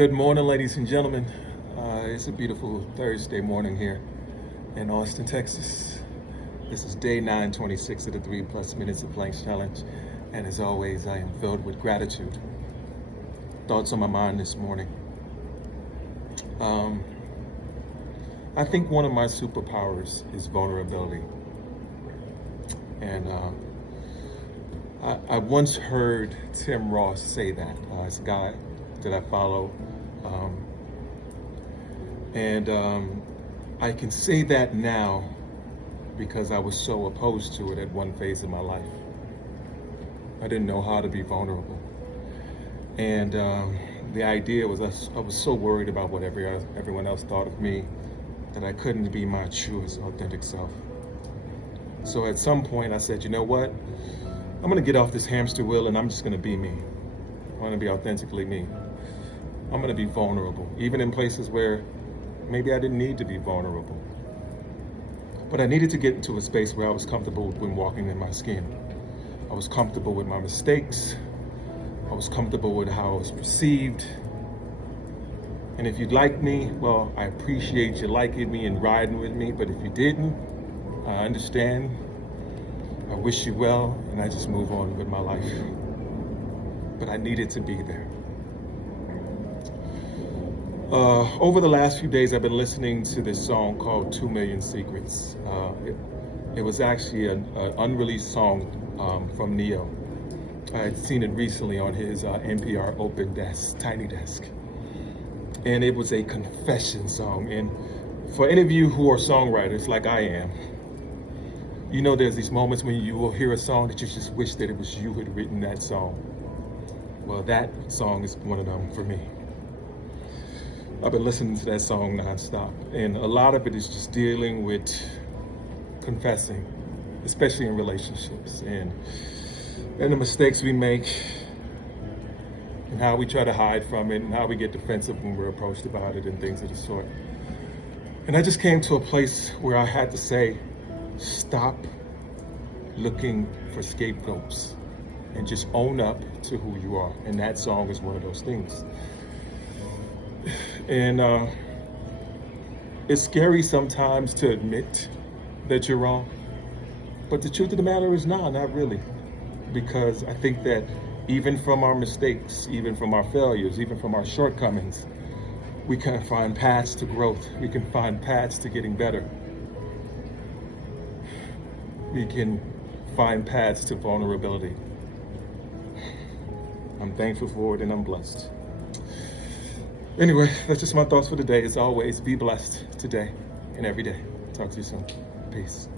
Good morning, ladies and gentlemen. It's a beautiful Thursday morning here in Austin, Texas. This is day 926 of the 3+ Minutes of Planks Challenge. And as always, I am filled with gratitude. Thoughts on my mind this morning. I think one of my superpowers is vulnerability. And I once heard Tim Ross say that. It's a guy that I follow. I can say that now because I was so opposed to it at one phase of my life. I didn't know how to be vulnerable. And the idea was I was so worried about what everyone else thought of me that I couldn't be my truest, authentic self. So at some point I said, you know what? I'm gonna get off this hamster wheel and I'm just gonna be me. I wanna be authentically me. I'm gonna be vulnerable, even in places where maybe I didn't need to be vulnerable. But I needed to get into a space where I was comfortable when walking in my skin. I was comfortable with my mistakes. I was comfortable with how I was perceived. And if you like me, well, I appreciate you liking me and riding with me. But if you didn't, I understand. I wish you well, and I just move on with my life. But I needed to be there. Over the last few days, I've been listening to this song called 2 Million Secrets. It was actually an unreleased song from Ne-Yo. I had seen it recently on his NPR Open Desk, Tiny Desk. And it was a confession song. And for any of you who are songwriters like I am, you know there's these moments when you will hear a song that you just wish that it was you who had written that song. Well, that song is one of them for me. I've been listening to that song nonstop, and a lot of it is just dealing with confessing, especially in relationships, and the mistakes we make, and how we try to hide from it, and how we get defensive when we're approached about it, and things of the sort. And I just came to a place where I had to say, stop looking for scapegoats, and just own up to who you are. And that song is one of those things. And it's scary sometimes to admit that you're wrong. But the truth of the matter is not really. Because I think that even from our mistakes, even from our failures, even from our shortcomings, we can find paths to growth. We can find paths to getting better. We can find paths to vulnerability. I'm thankful for it and I'm blessed. Anyway, that's just my thoughts for today. As always, be blessed today and every day. Talk to you soon. Peace.